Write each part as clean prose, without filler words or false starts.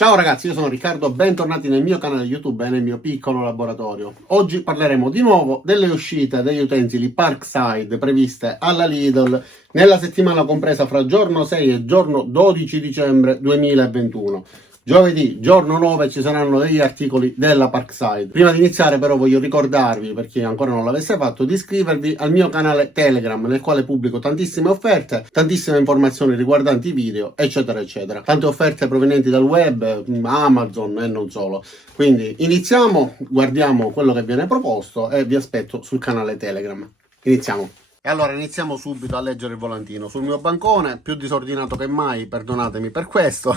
Ciao ragazzi, io sono Riccardo, bentornati nel mio canale YouTube e nel mio piccolo laboratorio. Oggi parleremo di nuovo delle uscite degli utensili Parkside previste alla Lidl nella settimana compresa fra giorno 6 e giorno 12 dicembre 2021. Giovedì, giorno 9, ci saranno degli articoli della Parkside. Prima di iniziare però voglio ricordarvi, per chi ancora non l'avesse fatto, di iscrivervi al mio canale Telegram, nel quale pubblico tantissime offerte, tantissime informazioni riguardanti i video, eccetera eccetera. Tante offerte provenienti dal web, Amazon e non solo. Quindi iniziamo, guardiamo quello che viene proposto e vi aspetto sul canale Telegram. Iniziamo. E allora iniziamo subito a leggere il volantino. Sul mio bancone, più disordinato che mai, perdonatemi per questo.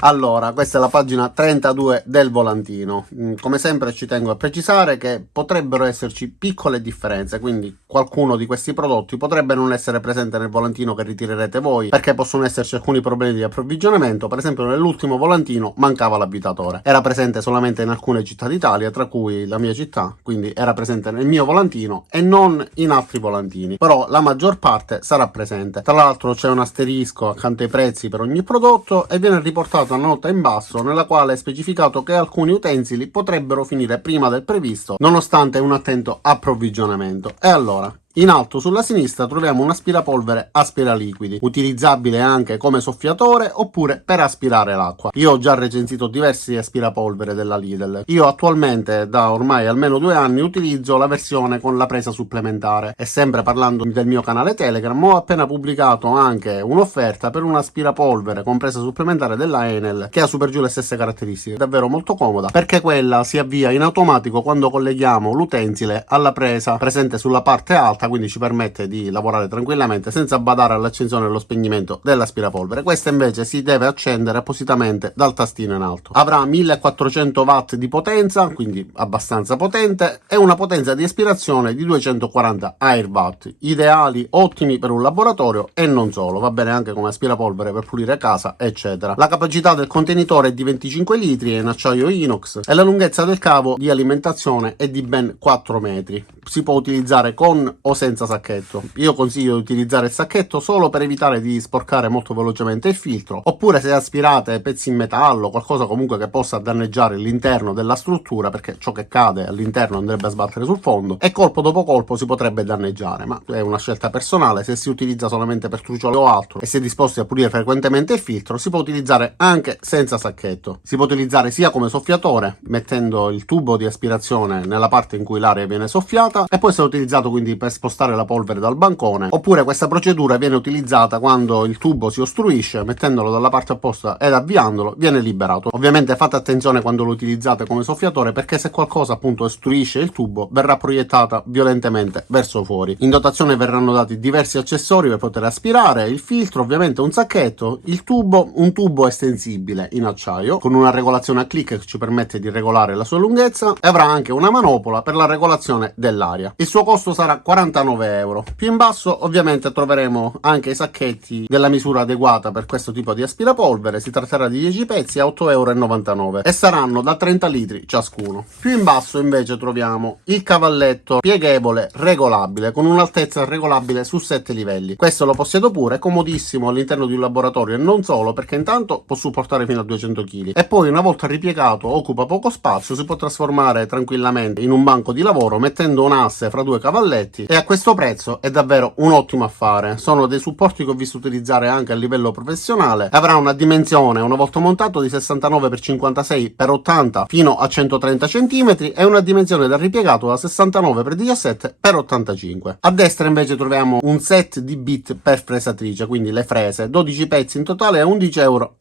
Allora, questa è la pagina 32 del volantino. Come sempre ci tengo a precisare che potrebbero esserci piccole differenze, quindi qualcuno di questi prodotti potrebbe non essere presente nel volantino che ritirerete voi, perché possono esserci alcuni problemi di approvvigionamento. Per esempio nell'ultimo volantino mancava l'avvitatore. Era presente solamente in alcune città d'Italia, tra cui la mia città, quindi era presente nel mio volantino e non in altri volantini. Però la maggior parte sarà presente. Tra l'altro c'è un asterisco accanto ai prezzi per ogni prodotto e viene riportata una nota in basso nella quale è specificato che alcuni utensili potrebbero finire prima del previsto nonostante un attento approvvigionamento. E allora, in alto sulla sinistra troviamo un aspirapolvere aspiraliquidi, utilizzabile anche come soffiatore oppure per aspirare l'acqua. Io ho già recensito diversi aspirapolvere della Lidl. Io attualmente da ormai almeno 2 anni utilizzo la versione con la presa supplementare e sempre parlando del mio canale Telegram ho appena pubblicato anche un'offerta per un aspirapolvere con presa supplementare della Enel che ha su per giù le stesse caratteristiche, davvero molto comoda perché quella si avvia in automatico quando colleghiamo l'utensile alla presa presente sulla parte alta, quindi ci permette di lavorare tranquillamente senza badare all'accensione e allo spegnimento dell'aspirapolvere. Questa invece si deve accendere appositamente dal tastino in alto. Avrà 1400 watt di potenza, quindi abbastanza potente, e una potenza di aspirazione di 240 airwatt, ideali, ottimi per un laboratorio e non solo, va bene anche come aspirapolvere per pulire casa, eccetera. La capacità del contenitore è di 25 litri, è in acciaio inox e la lunghezza del cavo di alimentazione è di ben 4 metri. Si può utilizzare con o senza sacchetto. Io consiglio di utilizzare il sacchetto solo per evitare di sporcare molto velocemente il filtro, oppure se aspirate pezzi in metallo, qualcosa comunque che possa danneggiare l'interno della struttura, perché ciò che cade all'interno andrebbe a sbattere sul fondo e colpo dopo colpo si potrebbe danneggiare, ma è una scelta personale. Se si utilizza solamente per truciole o altro e si è disposti a pulire frequentemente il filtro, si può utilizzare anche senza sacchetto. Si può utilizzare sia come soffiatore, mettendo il tubo di aspirazione nella parte in cui l'aria viene soffiata, e poi si è utilizzato quindi per spostare la polvere dal bancone, oppure questa procedura viene utilizzata quando il tubo si ostruisce, mettendolo dalla parte opposta ed avviandolo viene liberato. Ovviamente fate attenzione quando lo utilizzate come soffiatore, perché se qualcosa appunto ostruisce il tubo verrà proiettata violentemente verso fuori. In dotazione verranno dati diversi accessori per poter aspirare: il filtro, ovviamente un sacchetto, il tubo, un tubo estensibile in acciaio con una regolazione a clic che ci permette di regolare la sua lunghezza, e avrà anche una manopola per la regolazione dell'aria. Il suo costo sarà 49 euro. Più in basso ovviamente troveremo anche i sacchetti della misura adeguata per questo tipo di aspirapolvere. Si tratterà di 10 pezzi a 8,99 euro e saranno da 30 litri ciascuno. Più in basso invece troviamo il cavalletto pieghevole regolabile con un'altezza regolabile su 7 livelli. Questo lo possiedo pure, è comodissimo all'interno di un laboratorio e non solo, perché intanto può supportare fino a 200 kg e poi una volta ripiegato occupa poco spazio. Si può trasformare tranquillamente in un banco di lavoro mettendo un asse fra 2 cavalletti, e a questo prezzo è davvero un ottimo affare. Sono dei supporti che ho visto utilizzare anche a livello professionale. Avrà una dimensione, una volta montato, di 69x56x80 fino a 130 cm e una dimensione da ripiegato da 69x17x85. A destra invece troviamo un set di bit per fresatrice, quindi le frese, 12 pezzi in totale a 11,99 euro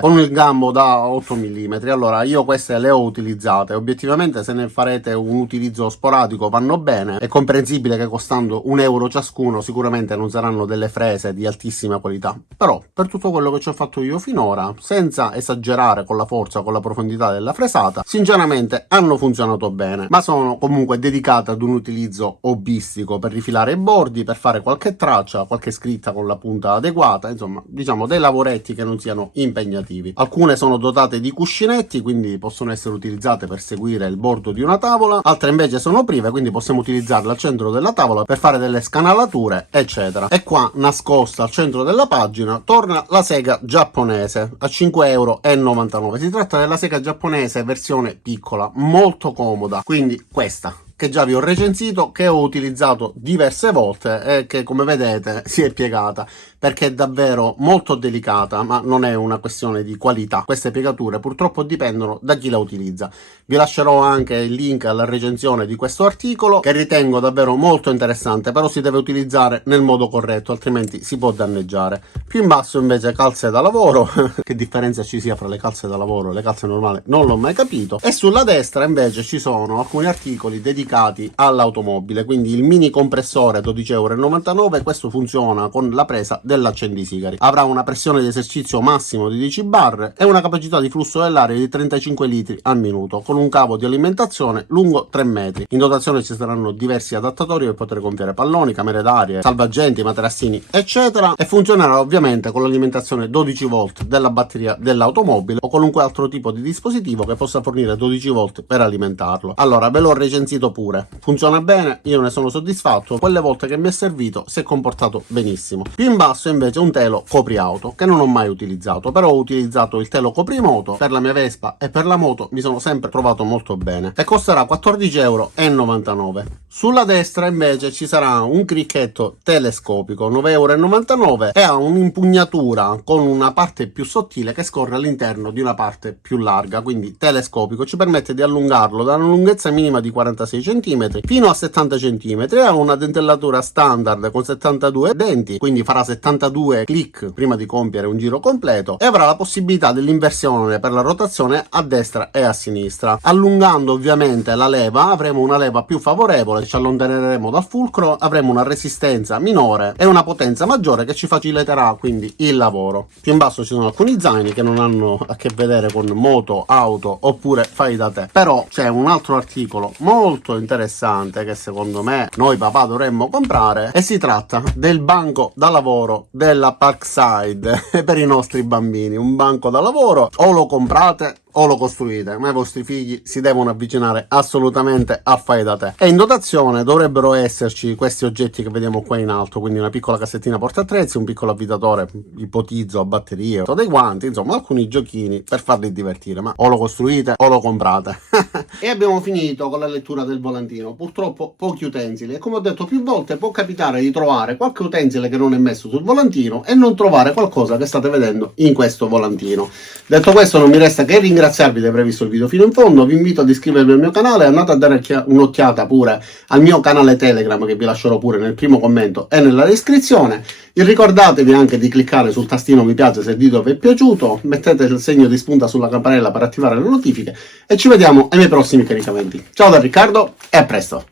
con il gambo da 8 mm. Allora io queste le ho utilizzate, obiettivamente se ne farete un utilizzo sporadico vanno bene. È comprensibile che costando 1 euro ciascuno sicuramente non saranno delle frese di altissima qualità, però per tutto quello che ci ho fatto io finora, senza esagerare con la forza, con la profondità della fresata, sinceramente hanno funzionato bene, ma sono comunque dedicate ad un utilizzo hobbistico per rifilare i bordi, per fare qualche traccia, qualche scritta con la punta adeguata, insomma diciamo dei lavoretti che non siano impegnativi. Alcune sono dotate di cuscinetti, quindi possono essere utilizzate per seguire il bordo di una tavola, altre invece sono prive, quindi possiamo utilizzarle al centro della tavola per fare delle scanalature, eccetera. E qua, nascosta al centro della pagina, torna la sega giapponese a 5,99 €. Si tratta della sega giapponese versione piccola, molto comoda, quindi questa, che già vi ho recensito, che ho utilizzato diverse volte e che, come vedete, si è piegata, perché è davvero molto delicata, ma non è una questione di qualità. Queste piegature purtroppo dipendono da chi la utilizza. Vi lascerò anche il link alla recensione di questo articolo, che ritengo davvero molto interessante, però si deve utilizzare nel modo corretto, altrimenti si può danneggiare. Più in basso invece calze da lavoro, che differenza ci sia fra le calze da lavoro e le calze normali non l'ho mai capito, e sulla destra invece ci sono alcuni articoli dedicati all'automobile, quindi il mini compressore 12,99 €. Questo funziona con la presa dell'accendisigari, avrà una pressione di esercizio massimo di 10 bar e una capacità di flusso dell'aria di 35 litri al minuto, con un cavo di alimentazione lungo 3 metri. In dotazione ci saranno diversi adattatori per poter gonfiare palloni, camere d'aria, salvagenti, materassini, eccetera, e funzionerà ovviamente con l'alimentazione 12 volt della batteria dell'automobile o qualunque altro tipo di dispositivo che possa fornire 12 volt per alimentarlo. Allora, ve l'ho recensito pure, funziona bene, io ne sono soddisfatto, quelle volte che mi è servito si è comportato benissimo. Più in basso invece un telo copriauto, che non ho mai utilizzato, però ho utilizzato il telo coprimoto per la mia Vespa e per la moto, mi sono sempre trovato molto bene, e costerà 14,99 €. Sulla destra invece ci sarà un cricchetto telescopico, 9,99 € e ha un'impugnatura con una parte più sottile che scorre all'interno di una parte più larga, quindi telescopico, ci permette di allungarlo da una lunghezza minima di 46 cm fino a 70 cm e ha una dentellatura standard con 72 denti, quindi farà 72 clic prima di compiere un giro completo, e avrà la possibilità dell'inversione per la rotazione a destra e a sinistra. Allungando ovviamente la leva avremo una leva più favorevole, ci allontaneremo dal fulcro, avremo una resistenza minore e una potenza maggiore che ci faciliterà quindi il lavoro. Più in basso ci sono alcuni zaini che non hanno a che vedere con moto, auto oppure fai da te, però c'è un altro articolo molto interessante che secondo me noi papà dovremmo comprare, e si tratta del banco da lavoro della Parkside per i nostri bambini. Un banco da lavoro, o lo comprate o lo costruite, ma i vostri figli si devono avvicinare assolutamente a fai da te. E in dotazione dovrebbero esserci questi oggetti che vediamo qua in alto, quindi una piccola cassettina portaattrezzi, un piccolo avvitatore, ipotizzo a batterie, dei guanti, insomma alcuni giochini per farli divertire, ma o lo costruite o lo comprate. E abbiamo finito con la lettura del volantino. Purtroppo pochi utensili, e come ho detto più volte può capitare di trovare qualche utensile che non è messo sul volantino e non trovare qualcosa che state vedendo in questo volantino. Detto questo, non mi resta che ringraziarvi di aver visto il video fino in fondo. Vi invito ad iscrivervi al mio canale, andate a dare un'occhiata pure al mio canale Telegram, che vi lascerò pure nel primo commento e nella descrizione. E ricordatevi anche di cliccare sul tastino mi piace se il video vi è piaciuto, mettete il segno di spunta sulla campanella per attivare le notifiche e ci vediamo ai miei prossimi caricamenti. Ciao da Riccardo e a presto!